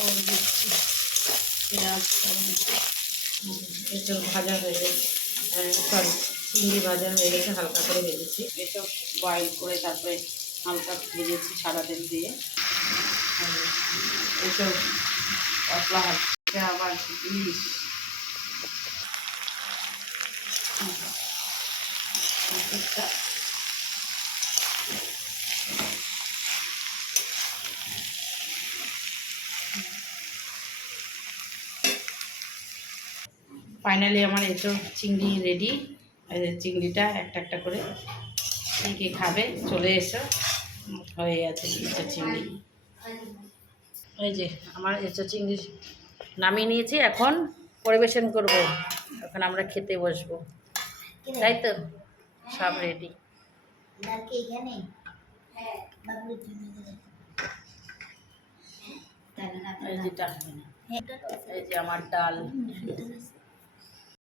और दिচ্ছি পেঁয়াজ। এসব ভাজা হয়ে গেছে, সরি চিংড়ি ভাজা হয়ে গেছে, হালকা করে ভেজেছি। এসব বয়েল করে তারপরে হালকা ভেজেছি সাদা তেল দিয়ে। এসব পাতলা হচ্ছে আবার ইলিশ। ফাইনালি আমার এসব চিংড়ি রেডি। চিংড়িটা একটা একটা করে কে কে খাবে চলে এসো, হয়ে গেছে এঁচোড় চিংড়ি। এই যে আমার এঁচোড় চিংড়ি নামিয়ে নিয়েছি, এখন পরিবেশন করব, এখন আমরা খেতে বসবো, তাই তো সব রেডি। এই যে আমার ডাল,